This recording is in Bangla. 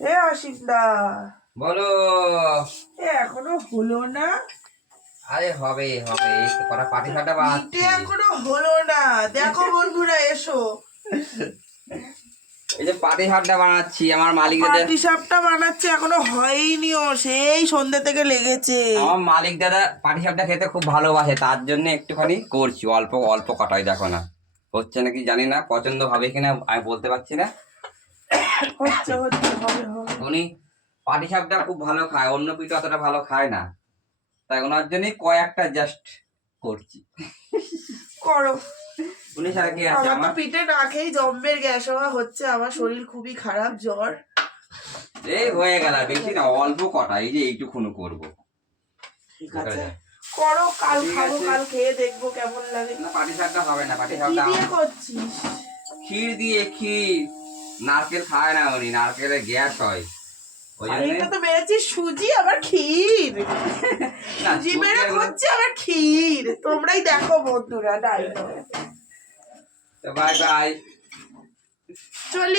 এ অসিতদা, বলো। এখনো হলো না? আরে হবে হবে, এই তো কটা পাটি সাপটা বানাচ্ছি। এখনো হলো না, দেখো বন্ধুরা এসো। এই যে পাটি সাপটা বানাচ্ছি, আমার মালিক দাদা। পাটি সাপটা বানাচ্ছে, এখনো হয়নি, ও সেই সন্ধ্যে থেকে লেগেছে। আমার মালিক দাদা পাটি সাপটা খেতে খুব ভালোবাসে, তার জন্য একটুখানি করছি, অল্প অল্প কটাই। দেখো না হচ্ছে নাকি জানি না, পছন্দ হবে কিনা আমি বলতে পারছি না। হচ্ছে হচ্ছে, হবে হবে। উনি পাটি সাপটা খুব ভালো খায়, অন্য পিঠে অতটা ভালো খায় না, তাই ওনার জন্যই কয়েকটা জাস্ট করছি। করো। উনি সারা কি আছে আমার তো আমার। পিঠে না খেয়েই জম্মের গ্যাস হওয়া হচ্ছে, আমার শরীর খুবই খারাপ, জ্বর। এই হয়ে গেল, বেশি না, অল্প কটা, এই যে এইটুকুনো করবো। ঠিক আছে, করো, কাল ঠিক খাবো, আছে। কাল খেয়ে দেখবো কেমন লাগে। না পাটি সাপটা হবে না, পাটি কি সাপটা দিয়ে করছিস? ক্ষীর দিয়ে। ক্ষীর, নারকেল খায় না উনি, নারকেলে গ্যাস হয়, ওই আর জন্য। এটা তো বেড়েছিস সুজি আবার ক্ষীর। না, সুজি বেড়ে হচ্ছে আবার ক্ষীর, তোমরাই দেখো বন্ধুরা। Bye bye. চলি।